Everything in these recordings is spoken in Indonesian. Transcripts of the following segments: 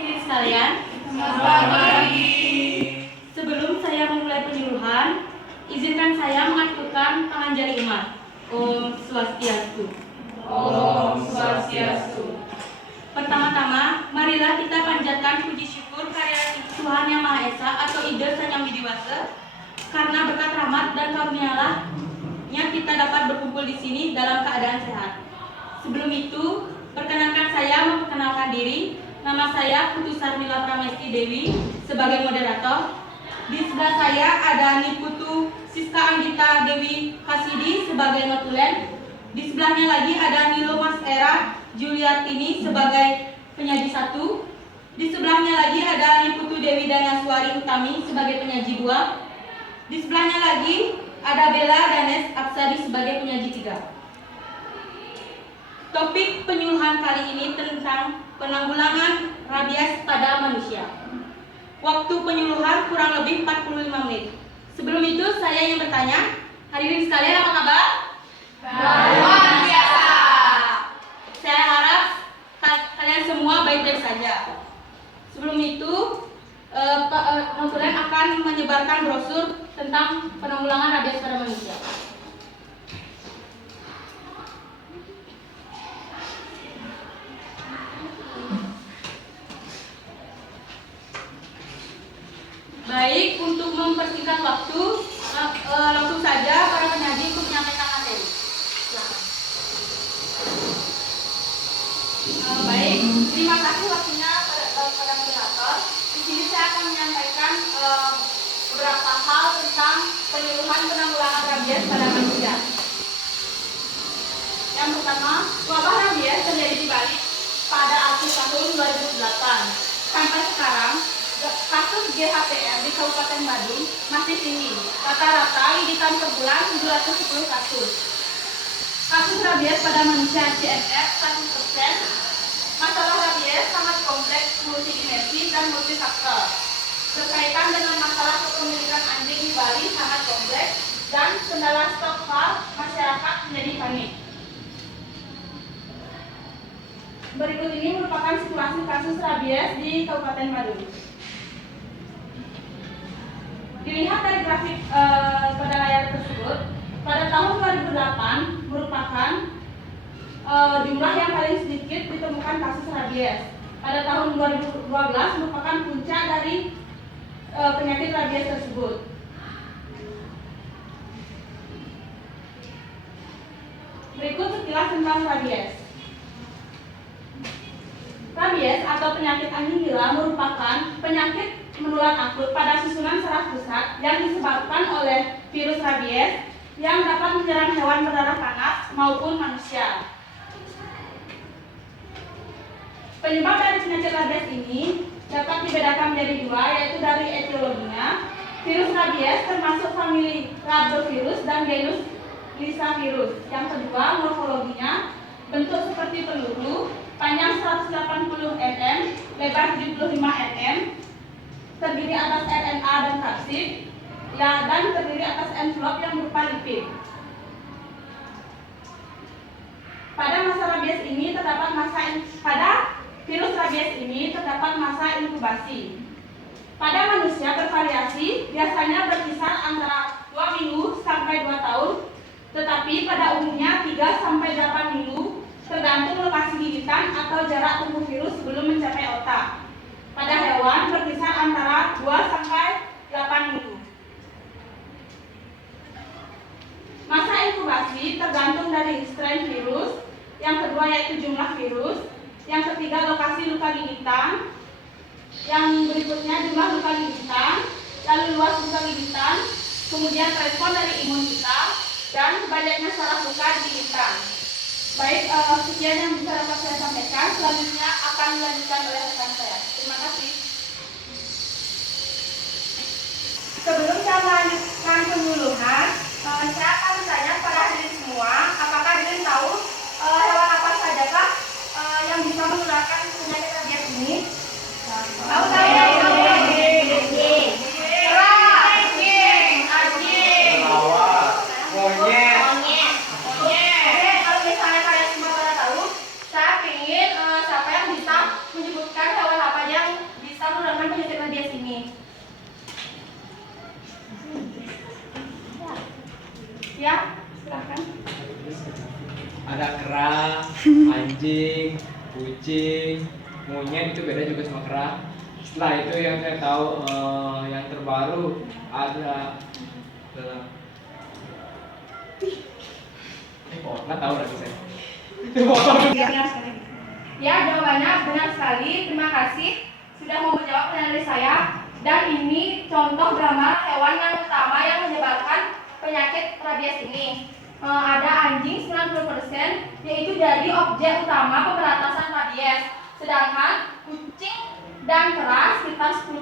Hadirin sekalian, Selamat pagi. sebelum saya memulai penyuluhan, izinkan saya mengaturkan tangan jari umat. Om Swastiastu. Om Swastiastu. Pertama-tama, marilah kita panjatkan puji syukur karya Tuhan Yang Maha Esa atau Ida Sang Yang Widiwasa, karena berkat rahmat dan karunia-Nya kita dapat berkumpul di sini dalam keadaan sehat. Sebelum itu, perkenankan saya memperkenalkan diri. Nama saya Putu Sarmila Pramesti Dewi sebagai moderator. Di sebelah saya ada Niputu Siska Anggita Dewi Hasidi sebagai notulen. Di sebelahnya lagi ada Nilo Mas Era Juliartini sebagai penyaji 1. Di sebelahnya lagi ada Niputu Dewi Danaswari Utami sebagai penyaji 2. Di sebelahnya lagi ada Bella Danes Apsari sebagai penyaji 3. Topik penyuluhan kali ini tentang penanggulangan rabies pada manusia. Waktu penyuluhan kurang lebih 45 menit. Sebelum itu saya ingin bertanya, hadirin sekalian apa kabar? Luar biasa. Saya harap kalian semua baik-baik saja. Sebelum itu, notulen akan menyebarkan brosur tentang penanggulangan rabies pada manusia. Baik, untuk mempersingkat waktu, langsung saja para penyaji untuk menyampaikan materi. Baik, terima kasih waktunya pada moderator. Di sini saya akan menyampaikan beberapa hal tentang penyuluhan penanggulangan rabies pada manusia. Yang pertama, wabah rabies terjadi di Bali pada akhir tahun 2008. Sampai sekarang, kasus GHPR di Kabupaten Badung masih tinggi. Rata-rata gigitan per bulan 210 kasus. Kasus rabies pada manusia CMR 1%. Masalah rabies sangat kompleks, multidimensi dan multifaktor. Berkaitan dengan masalah kepemilikan anjing di Bali sangat kompleks dan kendala stok hal masyarakat menjadi panik. Berikut ini merupakan situasi kasus rabies di Kabupaten Badung. Dilihat dari grafik pada layar tersebut, pada tahun 2008 merupakan jumlah yang paling sedikit ditemukan kasus rabies. Pada tahun 2012 merupakan puncak dari penyakit rabies tersebut. Berikut sekilas tentang rabies. Rabies atau penyakit anjing gila merupakan penyakit menular akut pada susunan saraf pusat yang disebabkan oleh virus rabies yang dapat menyerang hewan berdarah panas maupun manusia. Penyebab dari penyakit rabies ini dapat dibedakan menjadi dua, yaitu dari etiologinya. Virus rabies termasuk famili Rhabdovirus dan genus Lyssavirus. Yang kedua, morfologinya, bentuk seperti peluru, panjang 180 mm, lebar 75 mm, terdiri atas RNA dan kapsid, dan terdiri atas envelop yang berupa lipid. Pada virus rabies ini terdapat masa inkubasi. Pada manusia bervariasi, biasanya berkisar antara 2 minggu sampai 2 tahun, tetapi pada umumnya 3 sampai 8 minggu, tergantung lokasi gigitan atau jarak tumbuh virus sebelum mencapai otak. Pada hewan berkisar antara 2 sampai 8 minggu. Masa inkubasi tergantung dari strain virus, yang kedua yaitu jumlah virus, yang ketiga lokasi luka gigitan, yang berikutnya jumlah luka gigitan, lalu luas luka gigitan, kemudian respon dari imun kita, dan banyaknya saraf luka di gigitan. Baik, sekian yang bisa dapat saya sampaikan. Selanjutnya akan dilanjutkan oleh rekan saya. Terima kasih. Sebelum saya melanjutkan penyuluhan, saya akan bertanya kepada hadirin semua, apakah hadirin tahu hewan apa sajakah yang bisa menularkan penyakit rabies ini? Tahu? Siapa yang bisa menyebutkan hewan apa yang anjing, kucing, monyet itu beda juga sama kera. Setelah itu yang saya tahu yang terbaru ada nggak tahu lagi saya. Ya, jawabannya benar sekali. Terima kasih sudah mau menjawab pertanyaan dari saya. Dan ini contoh gambar hewan yang utama yang menyebabkan penyakit rabies ini. Ada anjing 90%, yaitu jadi objek utama pemberantasan rabies. Sedangkan kucing dan kera sekitar 10%.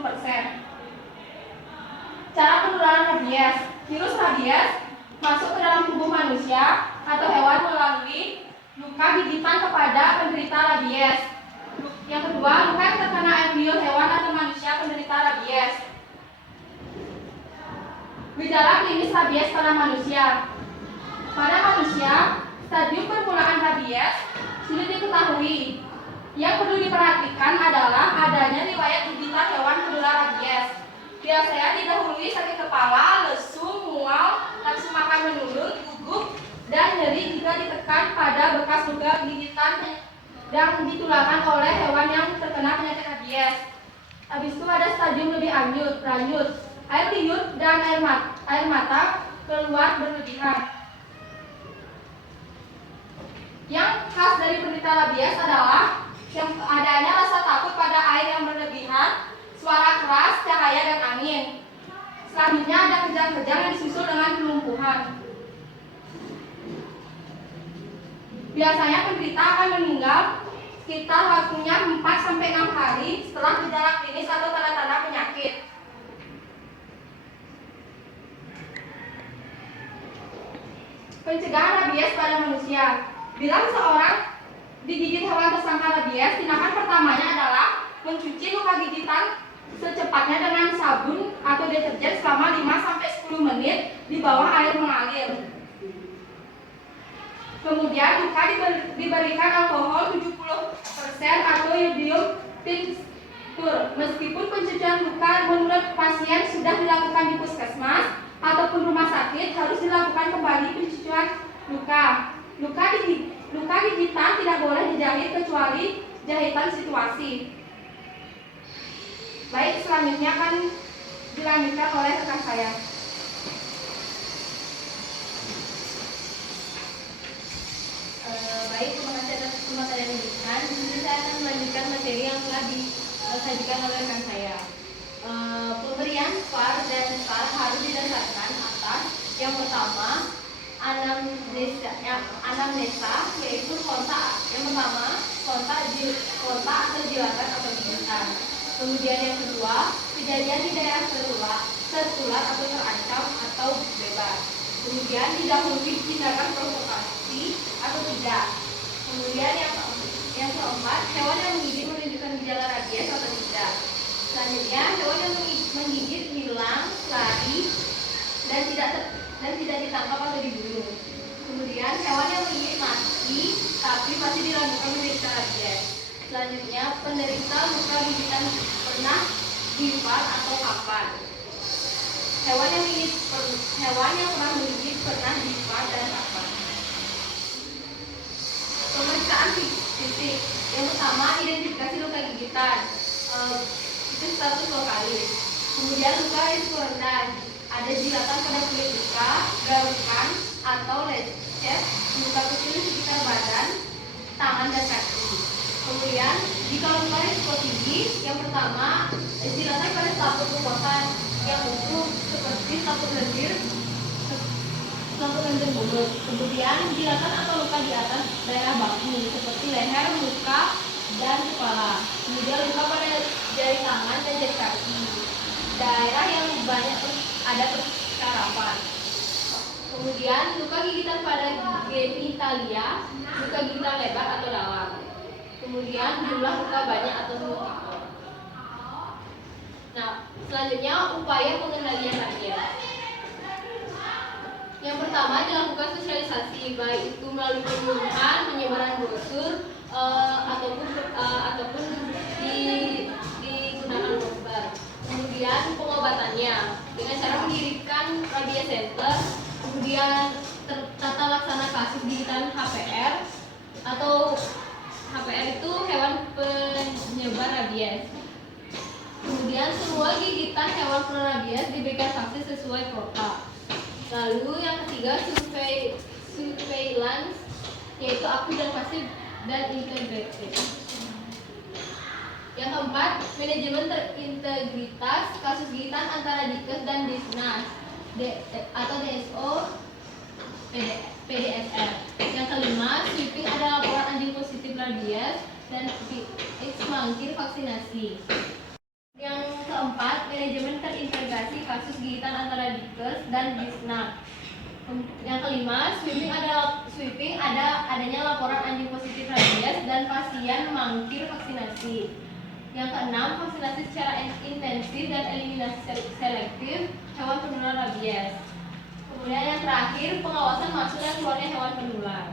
Cara penularan rabies. Virus rabies masuk ke dalam tubuh manusia atau hewan melalui luka gigitan kepada penderita rabies. Yang kedua, luka yang terkena air liur hewan atau manusia penderita rabies. Gejala klinis rabies pada manusia. Pada manusia, stadium permulaan rabies sulit diketahui. Yang perlu diperhatikan adalah adanya riwayat gigitan hewan penular rabies. Biasanya didahului sakit kepala, lesu, mual, nafsu makan menurun, gugup, dan nyeri jika ditekan pada bekas luka gigitan yang ditularkan oleh hewan yang terkena penyakit rabies. Habis itu ada stadium lebih lanjut. Air liur dan air mata keluar berlebihan. Yang khas dari penderita rabies adalah yang adanya rasa takut pada air yang berlebihan, suara keras, cahaya, dan angin. Selanjutnya ada kejang-kejang yang disusul dengan kelumpuhan. Biasanya penderita akan meninggal sekitar waktunya 4-6 hari setelah gejala klinis atau tanda-tanda penyakit. Pencegahan rabies pada manusia. Bila seseorang digigit hewan tersangka rabies, tindakan pertamanya adalah mencuci luka gigitan secepatnya dengan sabun atau deterjen selama 5-10 menit di bawah air mengalir. Kemudian luka diberikan alkohol 70% atau iodium tinctur. Meskipun pencucian luka menurut pasien sudah dilakukan di puskesmas ataupun rumah sakit, harus dilakukan kembali pencucian luka. Luka gigitan tidak boleh dijahit kecuali jahitan situasi. Baik, selanjutnya akan dilanjutkan oleh rekan saya. Baik, terima kasih atas kesempatan yang diberikan. Di sini saya akan melanjutkan materi yang telah disajikan oleh rekan saya. Pemberian VAR dan SAR harus didasarkan atas yang pertama anamnesa, yaitu kontak. Yang pertama kontak atau jilatan atau gigitan. Kemudian yang kedua, kejadian di daerah tertular atau terancam atau bebas. Kemudian didahului tindakan provokasi atau tidak. Kemudian yang keempat, hewan yang menggigit menunjukkan gejala rabies atau tidak. Selanjutnya, hewan yang menggigit hilang, lari, dan tidak ditangkap atau dibunuh. Kemudian hewan yang menggigit mati tapi masih dilakukan menderita rabies. Selanjutnya, penderita luka gigitan pernah divak atau kapan. Hewan yang pernah menggigit pernah divak dan kapan. Pemeriksaan fisik. Yang pertama, identifikasi luka gigitan. Itu status lokalis. Kemudian luka risiko rendah. Ada jilatan pada kulit luka, garukan atau lecet, luka kecil di sekitar badan, tangan dan kaki. Kemudian, jika luka risiko tinggi, yang pertama jilatan pada selaput mukosa yang utuh seperti selaput lendir mulut. Kemudian jilatan atau luka di atas daerah bahu seperti leher, muka, dan kepala. Kemudian luka pada jari tangan dan jari kaki, daerah yang banyak ada perkarapan. Kemudian luka gigitan pada genitalia, luka gigitan lebar atau dalam. Kemudian jumlah luka banyak atau multiple. Nah, selanjutnya upaya pengendalian rabies. Yang pertama, dilakukan sosialisasi, baik itu melalui penyuluhan, penyebaran brosur, ataupun digunakan broker. Kemudian pengobatannya dengan cara mendirikan rabies center, kemudian tata laksana kasus gigitan HPR atau HPR itu hewan penyebar rabies. Kemudian semua gigitan hewan penular rabies diberikan vaksin sesuai protap. Lalu yang ketiga surveillance, yaitu aktif dan pasif dan integrated. Yang keempat, manajemen terintegritas kasus gigitan antara Dinkes dan Disnas atau DSO PDSR. Yang kelima, sweeping ada laporan anjing positif rabies dan mangkir vaksinasi. Yang keempat, manajemen terintegrasi kasus gigitan antara Dinkes dan Disnas. Yang kelima, sweeping adanya laporan anjing positif rabies dan pasien mangkir vaksinasi. Yang keenam, vaksinasi secara intensif dan eliminasi selektif hewan penular rabies. Kemudian yang terakhir, pengawasan masuk dan keluarnya hewan penular.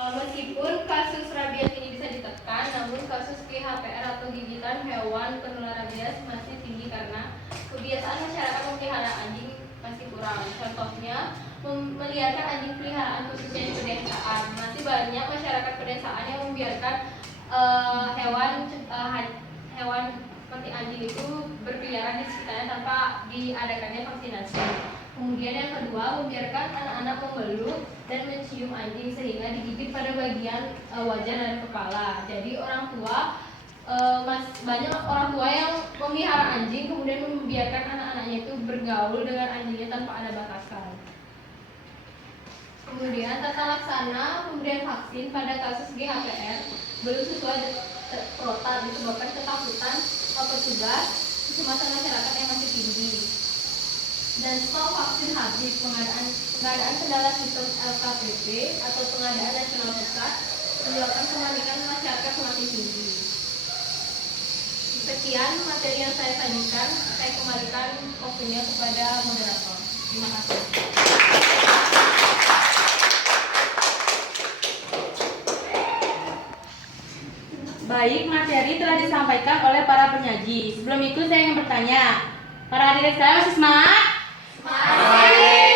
Meskipun kasus rabies ini bisa ditekan, namun kasus GHPR atau gigitan hewan penular rabies masih tinggi karena kebiasaan masyarakat memelihara anjing masih kurang. Contohnya, memeliharkan anjing peliharaan khususnya di pedesaan. Masih banyak masyarakat pedesaan yang membiarkan hewan seperti anjing itu berkeliaran di sekitarnya tanpa diadakannya vaksinasi. Kemudian yang kedua, membiarkan anak-anak memeluk dan mencium anjing sehingga digigit pada bagian wajah dan kepala. Jadi banyak orang tua yang memelihara anjing kemudian membiarkan anak-anaknya itu bergaul dengan anjingnya tanpa ada batasan. Kemudian tata laksana pemberian vaksin pada kasus GHPR belum sesuai protap disebabkan ketakutan petugas, kecemasan masyarakat yang masih tinggi. Dan stok vaksin habis, pengadaan kendala sistem LKPP atau pengadaan nasional pusat menyebabkan kepanikan masyarakat semakin tinggi. Sekian materi yang saya sajikan, saya kembalikan waktunya kepada moderator. Terima kasih. Baik, materi telah disampaikan oleh para penyaji. Sebelum itu saya ingin bertanya, para hadirin sekalian masih semangat? Masih.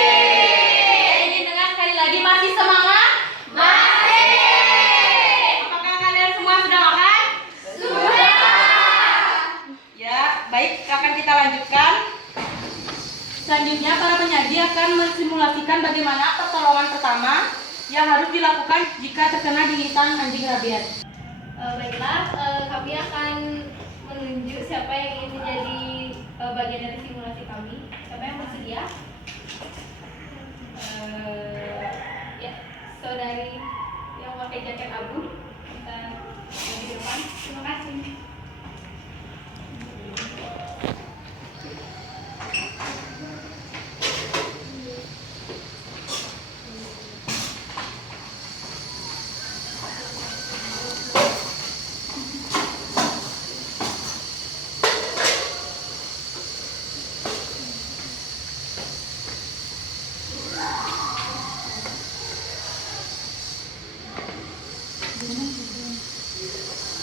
Saya ingin dengar sekali lagi, masih semangat? Masih. Apakah kalian semua sudah makan? Sudah. Ya, baik, akan kita lanjutkan. Selanjutnya para penyaji akan mensimulasikan bagaimana pertolongan pertama yang harus dilakukan jika terkena gigitan anjing rabies. Baiklah, kami akan menunjuk siapa yang ingin menjadi bagian dari simulasi kami. Siapa yang bersedia? Ya, saudari yang pakai jaket abu, kita di depan. Terima kasih.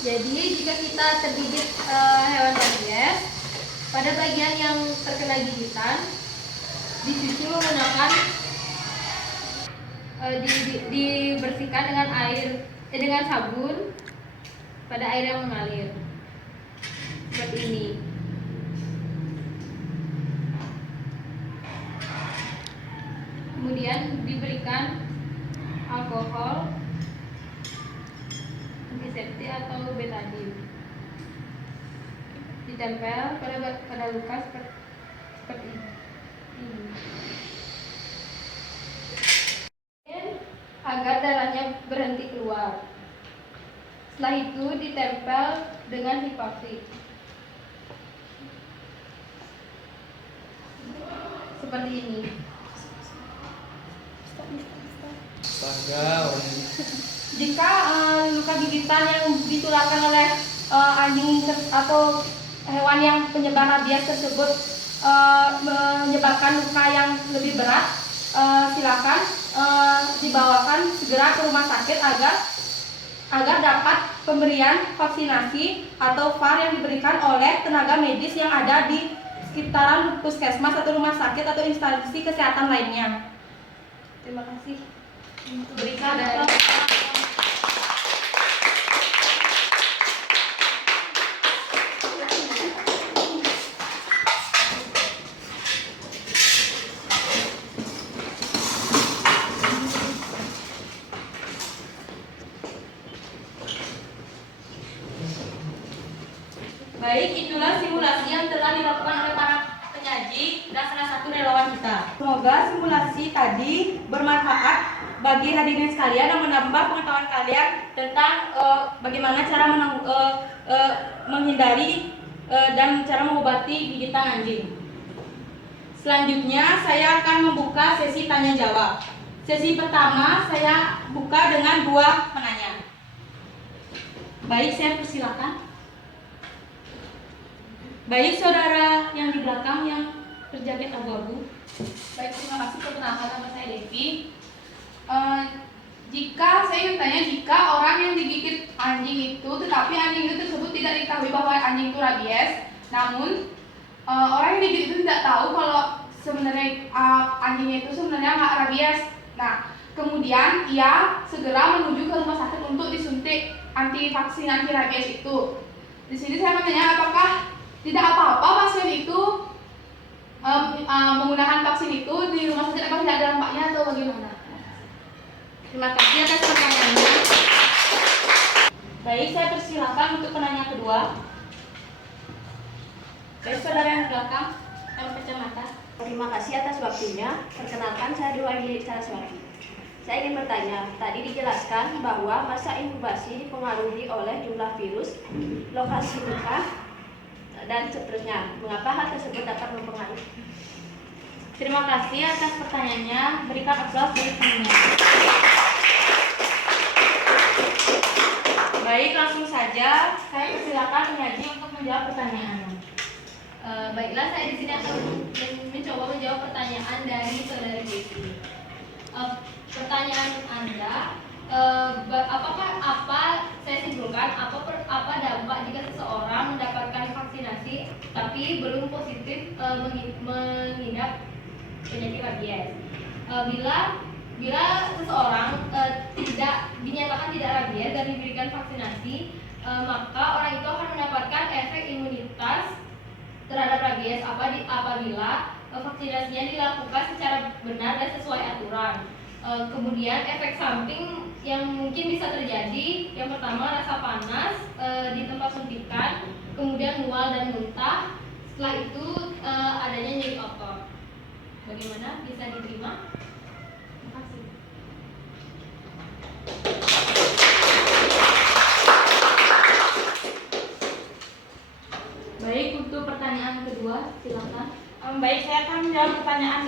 Jadi jika kita tergigit hewan rabies, pada bagian yang terkena gigitan dicuci menggunakan dibersihkan dengan dengan sabun pada air yang mengalir seperti ini. Kemudian diberikan alkohol antiseptik atau betadine, ditempel pada luka seperti ini. Agar darahnya berhenti keluar. Setelah itu ditempel dengan hipafik seperti ini. Jika luka gigitan yang ditularkan oleh anjing atau hewan yang penyebar rabies tersebut menyebabkan luka yang lebih berat, silakan dibawakan segera ke rumah sakit agar dapat pemberian vaksinasi atau VAR yang diberikan oleh tenaga medis yang ada di sekitaran puskesmas atau rumah sakit atau instansi kesehatan lainnya. Terima kasih. Berikan Baik, itulah simulasi yang telah dilakukan oleh para penyaji dan salah satu relawan kita. Semoga simulasi tadi bermanfaat bagi hadirin sekalian dan menambah pengetahuan kalian tentang bagaimana cara menghindari dan cara mengobati gigitan anjing. Selanjutnya saya akan membuka sesi tanya jawab. Sesi pertama saya buka dengan 2 penanya. Baik, saya persilakan. Baik, saudara yang di belakang yang berjaket abu-abu. Baik, terima kasih. Perkenalkan, nama saya Devi. Jika saya ingin tanya, jika orang yang digigit anjing itu, tetapi anjing itu tersebut tidak diketahui bahwa anjing itu rabies, namun orang yang digigit itu tidak tahu kalau sebenarnya anjingnya itu sebenarnya nggak rabies. Nah, kemudian ia segera menuju ke rumah sakit untuk disuntik vaksin anti rabies itu. Di sini saya mau tanya, apakah tidak apa-apa pasien itu menggunakan vaksin itu di rumah sakit, apa tidak ada dampaknya atau bagaimana? Terima kasih atas pertanyaannya. Baik, saya persilakan untuk penanya kedua. Baik, saudara yang di belakang yang kacamata. Terima kasih atas waktunya. Perkenalkan, saya Dwi Saraswati. Saya ingin bertanya, tadi dijelaskan bahwa masa inkubasi dipengaruhi oleh jumlah virus, lokasi luka, dan seterusnya. Mengapa hal tersebut dapat mempengaruhi? Terima kasih atas pertanyaannya. Berikan aplaus bagi semuanya. Baik, langsung saja saya persilakan penyaji untuk menjawab pertanyaannya. Baiklah, saya di sini akan mencoba menjawab pertanyaan dari saudari Devi. Pertanyaan Anda, saya simpulkan apa dampak jika seseorang mendapatkan vaksinasi tapi belum positif mengidap penyakit rabies. Bila seseorang tidak dinyatakan tidak rabies dan diberikan vaksinasi, maka orang itu akan mendapatkan efek imunitas terhadap rabies apabila vaksinasinya dilakukan secara benar dan sesuai aturan. Kemudian efek samping yang mungkin bisa terjadi, yang pertama rasa panas di tempat suntikan, kemudian mual dan muntah. Setelah itu adanya nyeri otot. Bagaimana, bisa diterima? Terima kasih. Baik, untuk pertanyaan kedua, silakan. Baik, saya akan menjawab pertanyaan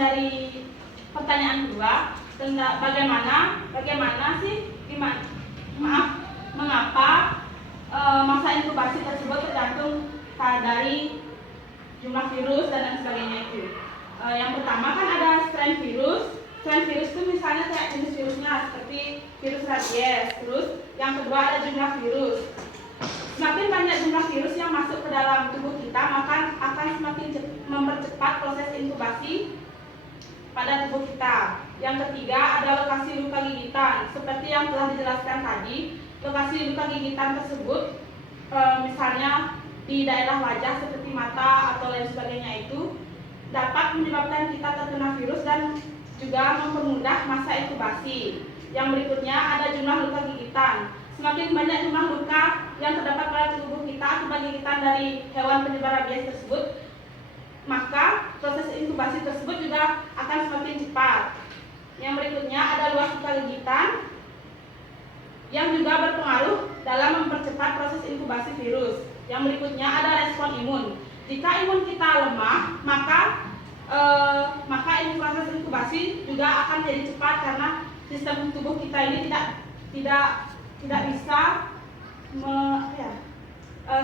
kedua tentang mengapa masa inkubasi tersebut tergantung dari jumlah virus dan lain sebagainya itu. Yang pertama kan ada strain virus. Strain virus itu misalnya kayak jenis virusnya seperti virus rabies. Terus yang kedua ada jumlah virus. Semakin banyak jumlah virus yang masuk ke dalam tubuh kita, maka akan semakin mempercepat proses inkubasi pada tubuh kita. Yang ketiga ada lokasi luka gigitan. Seperti yang telah dijelaskan tadi, lokasi luka gigitan tersebut misalnya di daerah wajah seperti mata atau lain sebagainya itu dapat menyebabkan kita terkena virus dan juga mempermudah masa inkubasi. Yang berikutnya ada jumlah luka gigitan. Semakin banyak jumlah luka yang terdapat pada tubuh kita akibat gigitan dari hewan penyebar rabies tersebut, maka proses inkubasi tersebut juga akan semakin cepat. Yang berikutnya ada luas luka gigitan yang juga berpengaruh dalam mempercepat proses inkubasi virus. Yang berikutnya ada respon imun. Jika imun kita lemah, maka proses inkubasi juga akan jadi cepat karena sistem tubuh kita ini tidak bisa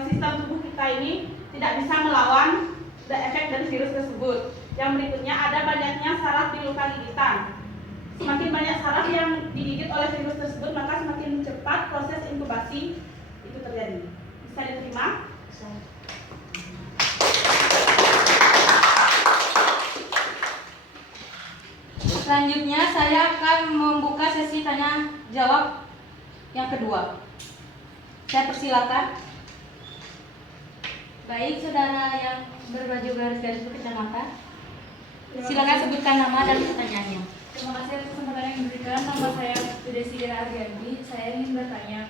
sistem tubuh kita ini tidak bisa melawan efek dari virus tersebut. Yang berikutnya ada banyaknya saraf di luka gigitan. Semakin banyak saraf yang digigit oleh virus tersebut, maka semakin cepat proses inkubasi itu terjadi. Bisa diterima? Bisa. Selanjutnya saya akan membuka sesi tanya jawab yang kedua. Saya persilakan. Baik, saudara yang berbaju garis-garis berkacamata, silakan sebutkan nama dan pertanyaannya. Terima kasih atas kesempatan yang diberikan. Nama saya Desi Argandi. Saya ingin bertanya,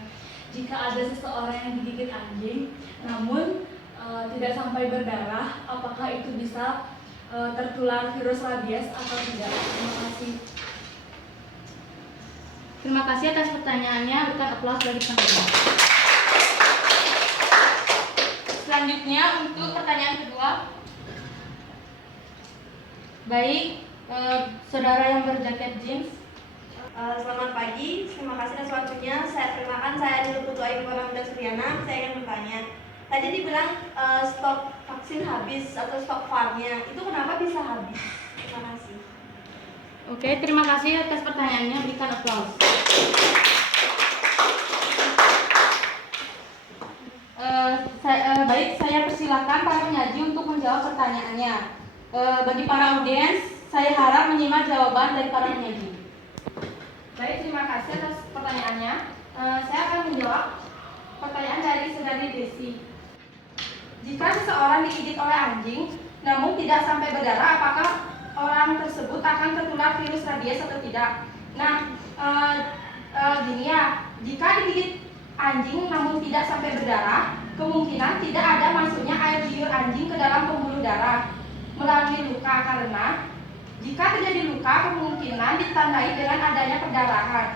jika ada seseorang yang digigit anjing, namun tidak sampai berdarah, apakah itu bisa tertular virus rabies atau tidak? Terima kasih. Terima kasih atas pertanyaannya. Berikan aplaus bagi penerima. Selanjutnya untuk pertanyaan kedua. Baik, saudara yang berjaket jeans. Selamat pagi, terima kasih atas waktunya. Saya perkenalkan, saya Nilo Putu Ayu Muda Suryana. Saya ingin bertanya. Tadi dibilang stok vaksin habis atau stok farmnya, itu kenapa bisa habis? Terima kasih. Oke, terima kasih atas pertanyaannya. Berikan aplaus. Baik, saya persilakan para penyaji untuk menjawab pertanyaannya. Bagi para audiens, saya harap menyimak jawaban dari para penyaji. Baik, terima kasih atas pertanyaannya. Saya akan menjawab pertanyaan dari saudari Desi. Jika seseorang digigit oleh anjing, namun tidak sampai berdarah, apakah orang tersebut akan tertular virus rabies atau tidak? Nah, gini ya, jika digigit anjing namun tidak sampai berdarah, kemungkinan tidak ada masuknya air liur anjing ke dalam pembuluh darah melalui luka, karena jika terjadi luka, kemungkinan ditandai dengan adanya perdarahan.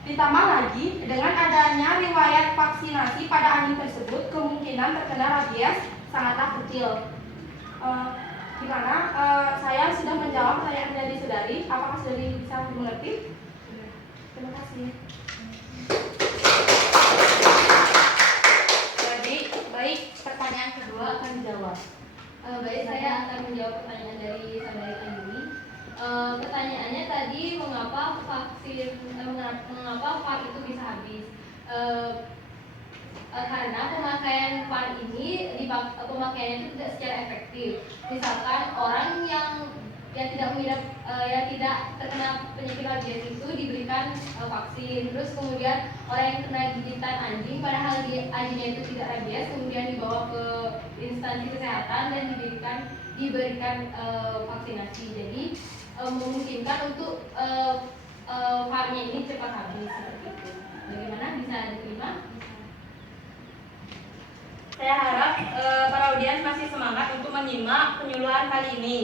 Ditambah lagi, dengan adanya riwayat vaksinasi pada anjing tersebut, kemungkinan terkena rabies sangatlah kecil. Gimana? Saya sudah menjawab pertanyaan dari saudari. Apakah saudari bisa mengerti? Terima kasih. Jadi, baik, pertanyaan kedua akan dijawab. Baik, saya akan menjawab pertanyaan dari saudari Ayuni. Pertanyaannya tadi mengapa VAR itu bisa habis? Karena pemakaian VAR ini pemakaiannya itu tidak secara efektif. Misalkan orang yang tidak mengidap yang tidak terkena penyakit rabies itu diberikan vaksin, terus kemudian orang yang kena gigitan anjing padahal anjingnya itu tidak rabies, kemudian dibawa ke instansi kesehatan dan diberikan vaksinasi. Jadi memungkinkan untuk VAR-nya ini cepat habis seperti itu. Bagaimana, bisa diterima? Saya harap para audiens masih semangat untuk menyimak penyuluhan kali ini.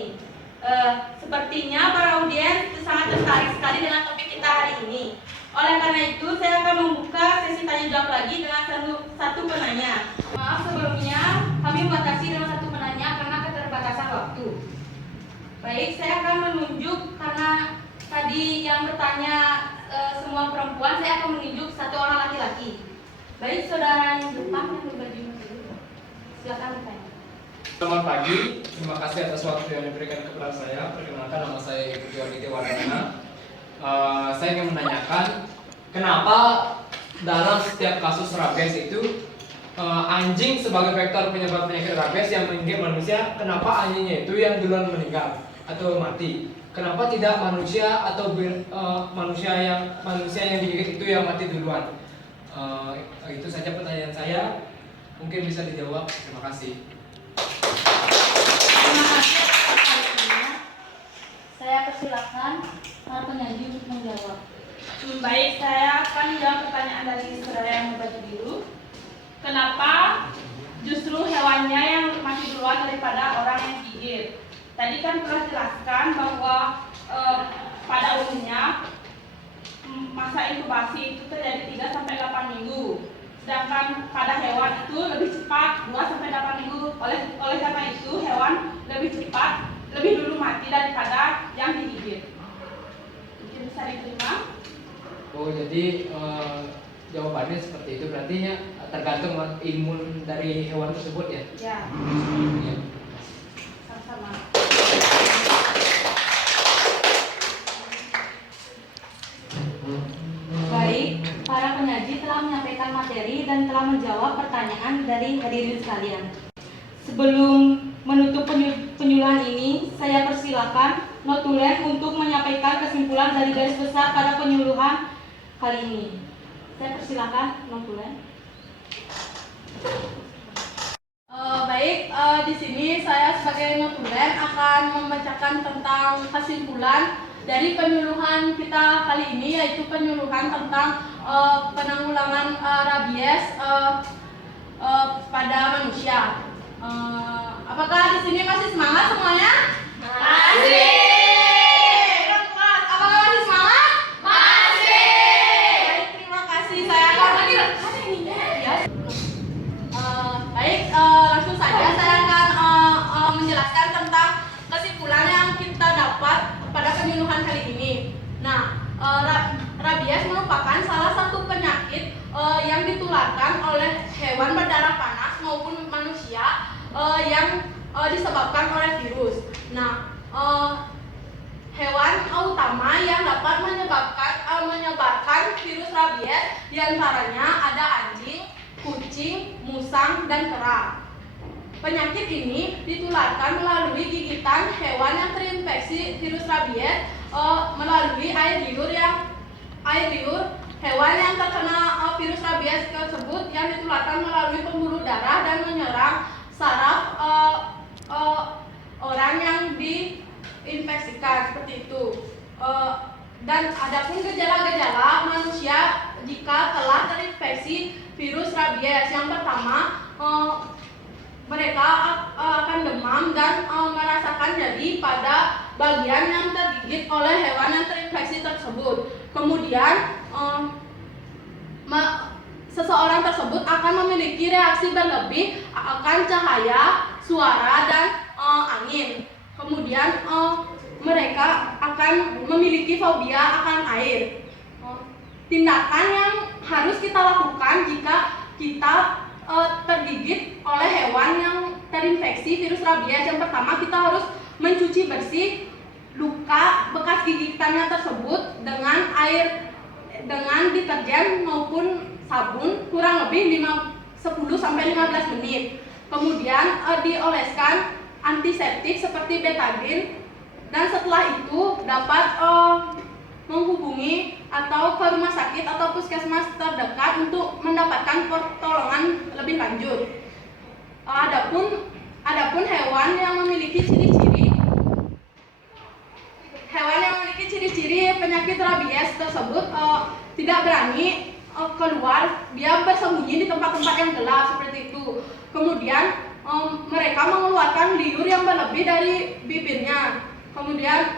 Sepertinya para audiens sangat tertarik sekali dengan topik kita hari ini. Oleh karena itu, saya akan membuka sesi tanya jawab lagi dengan satu penanya. Maaf sebelumnya, kami membatasi dengan satu penanya karena keterbatasan waktu. Baik, saya akan menunjuk karena tadi yang bertanya semua perempuan, saya akan menunjuk satu orang laki-laki. Baik, saudara yang depan yang berbaju biru, silakan bertanya. Selamat pagi, terima kasih atas waktu yang diberikan kepada saya. Perkenalkan, nama saya Ibu Diti Wardana. Saya ingin menanyakan, kenapa dalam setiap kasus rabies itu anjing sebagai vektor penyebab penyakit rabies yang menggigit manusia, kenapa anjingnya itu yang duluan meninggal atau mati? Kenapa tidak manusia atau manusia yang digigit itu yang mati duluan? Itu saja pertanyaan saya. Mungkin bisa dijawab. Terima kasih. Terima kasih atas pertanyaannya. Saya persilakan para penyaji untuk menjawab. Baik, saya akan menjawab pertanyaan dari saudara yang berbaju biru. Kenapa justru hewannya yang mati duluan daripada orang yang gigit? Tadi kan telah jelaskan bahwa pada umumnya masa inkubasi itu terjadi 3-8 minggu. Sedangkan pada hewan itu lebih cepat 2-8 minggu. Oleh karena itu hewan lebih cepat, lebih dulu mati daripada yang digigit. Mungkin bisa diterima? Oh, jadi jawabannya seperti itu. Berarti ya tergantung imun dari hewan tersebut ya? Ya. Ya. Sama-sama. Baik, para penyaji telah menyampaikan materi dan telah menjawab pertanyaan dari hadirin sekalian. Sebelum menutup penyuluhan ini, saya persilakan notulen untuk menyampaikan kesimpulan dari garis besar pada penyuluhan kali ini. Saya persilakan notulen. Baik, di sini saya sebagai notulen akan membacakan tentang kesimpulan dari penyuluhan kita kali ini, yaitu penyuluhan tentang penanggulangan rabies pada manusia. Apakah di sini masih semangat semuanya? Masih. Kelas, apakah masih semangat? Masih. Baik, terima kasih. Saya akan langsung saja saya akan menjelaskan tentang kesimpulan yang kita dapat pada penyuluhan kali ini. Nah, rabies merupakan salah satu penyakit yang ditularkan oleh hewan berdarah panas maupun manusia yang disebabkan oleh virus. Nah, hewan utama yang dapat menyebarkan virus rabies diantaranya ada anjing, kucing, musang, dan kera. Penyakit ini ditularkan melalui gigitan hewan yang terinfeksi virus rabies melalui air liur hewan yang terkena virus rabies tersebut yang ditularkan melalui pembuluh darah dan menyerang saraf orang yang diinfeksikan seperti itu. Dan adapun gejala-gejala manusia jika telah terinfeksi virus rabies, yang pertama mereka akan demam dan merasakan nyeri pada bagian yang tergigit oleh hewan yang terinfeksi tersebut. Kemudian seseorang tersebut akan memiliki reaksi berlebih akan cahaya, suara, dan angin. Kemudian mereka akan memiliki fobia akan air. Tindakan yang harus kita lakukan jika kita tergigit oleh hewan yang terinfeksi virus rabies, yang pertama kita harus mencuci bersih luka bekas gigitannya tersebut dengan deterjen maupun sabun kurang lebih 10-15 menit. Kemudian dioleskan antiseptik seperti betadine, dan setelah itu dapat menghubungi atau ke rumah sakit atau puskesmas terdekat untuk mendapatkan pertolongan lebih lanjut. Adapun hewan yang memiliki ciri-ciri penyakit rabies tersebut tidak berani keluar, dia bersembunyi di tempat-tempat yang gelap seperti itu. Kemudian mereka mengeluarkan liur yang berlebih dari bibirnya. Kemudian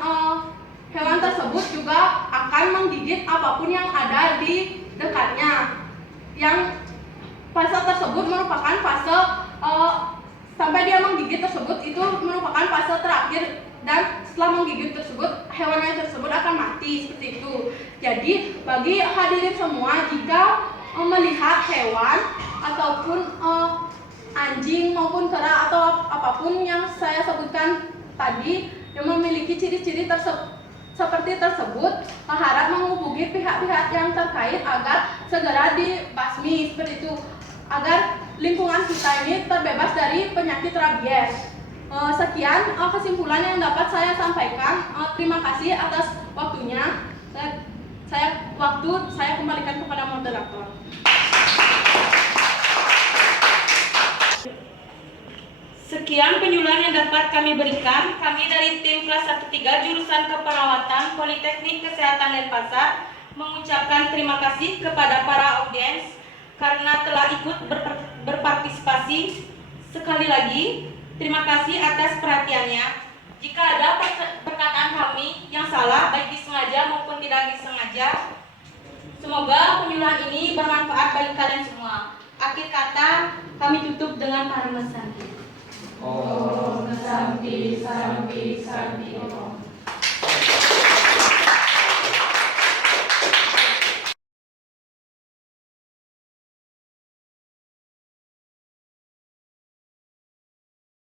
hewan tersebut juga akan menggigit apapun yang ada di dekatnya. Yang fase tersebut merupakan fase sampai dia menggigit tersebut itu merupakan fase terakhir, dan setelah menggigit tersebut hewannya tersebut akan mati seperti itu. Jadi bagi hadirin semua, jika melihat hewan ataupun anjing maupun kera atau apapun yang saya sebutkan tadi yang memiliki ciri-ciri seperti tersebut, harap menghubungi pihak-pihak yang terkait agar segera dibasmi seperti itu, agar lingkungan kita ini terbebas dari penyakit rabies. Sekian kesimpulan yang dapat saya sampaikan. Terima kasih atas waktunya. Saya kembalikan kepada moderator. Sekian penyuluhan yang dapat kami berikan. Kami dari tim kelas 1-3 jurusan Keperawatan Politeknik Kesehatan Denpasar mengucapkan terima kasih kepada para audiens karena telah ikut berpartisipasi. Sekali lagi, terima kasih atas perhatiannya. Jika ada perkataan kami yang salah, baik disengaja maupun tidak disengaja, semoga penyuluhan ini bermanfaat bagi kalian semua. Akhir kata, kami tutup dengan Parama Santi. Om Santi, Santi, Santi.